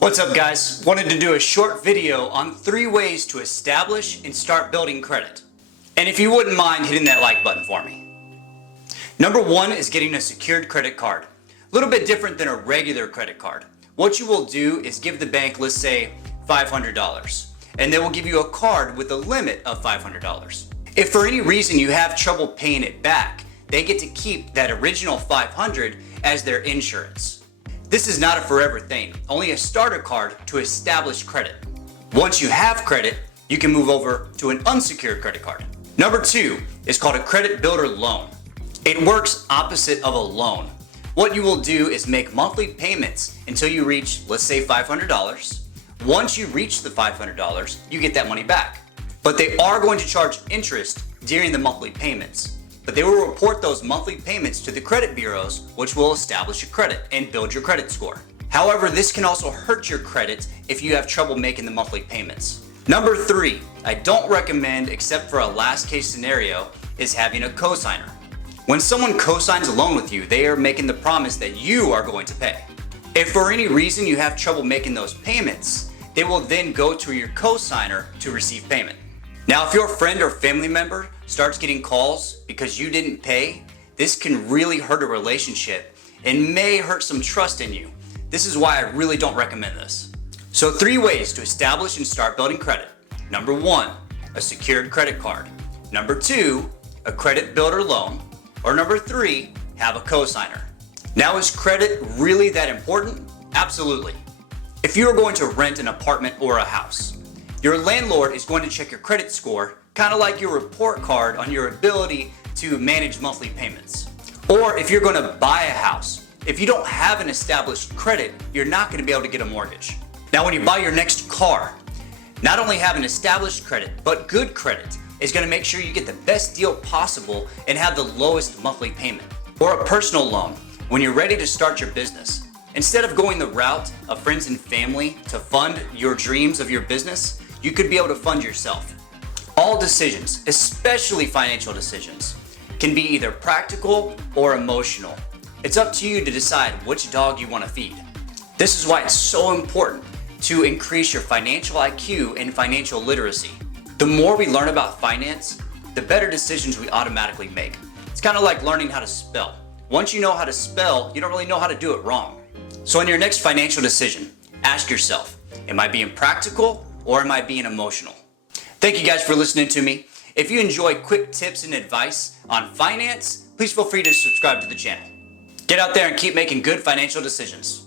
What's up, guys? Wanted to do a short video on 3 ways to establish and start building credit. And if you wouldn't mind hitting that like button for me. Number 1 is getting a secured credit card. A little bit different than a regular credit card. What you will do is give the bank, let's say, $500, and they will give you a card with a limit of $500. If for any reason you have trouble paying it back, they get to keep that original $500 as their insurance. This is not a forever thing, only a starter card to establish credit. Once you have credit, you can move over to an unsecured credit card. Number 2 is called a credit builder loan. It works opposite of a loan. What you will do is make monthly payments until you reach, let's say, $500. Once you reach the $500, you get that money back. But they are going to charge interest during the monthly payments. But they will report those monthly payments to the credit bureaus, which will establish your credit and build your credit score. However, this can also hurt your credit if you have trouble making the monthly payments. Number 3, I don't recommend, except for a last case scenario, is having a cosigner. When someone cosigns a loan with you, they are making the promise that you are going to pay. If for any reason you have trouble making those payments, they will then go to your cosigner to receive payment. Now, if your friend or family member starts getting calls because you didn't pay, this can really hurt a relationship and may hurt some trust in you. This is why I really don't recommend this. So 3 ways to establish and start building credit. Number 1, a secured credit card. Number 2, a credit builder loan. Or number 3, have a cosigner. Now, is credit really that important? Absolutely. If you are going to rent an apartment or a house, your landlord is going to check your credit score, kind of like your report card on your ability to manage monthly payments. Or if you're going to buy a house, if you don't have an established credit, you're not going to be able to get a mortgage. Now, when you buy your next car, not only have an established credit, but good credit is going to make sure you get the best deal possible and have the lowest monthly payment. Or a personal loan when you're ready to start your business. Instead of going the route of friends and family to fund your dreams of your business, you could be able to fund yourself. All decisions, especially financial decisions, can be either practical or emotional. It's up to you to decide which dog you want to feed. This is why it's so important to increase your financial IQ and financial literacy. The more we learn about finance, the better decisions we automatically make. It's kind of like learning how to spell. Once you know how to spell, you don't really know how to do it wrong. So in your next financial decision, ask yourself, am I being practical or am I being emotional? Thank you guys for listening to me. If you enjoy quick tips and advice on finance, please feel free to subscribe to the channel. Get out there and keep making good financial decisions.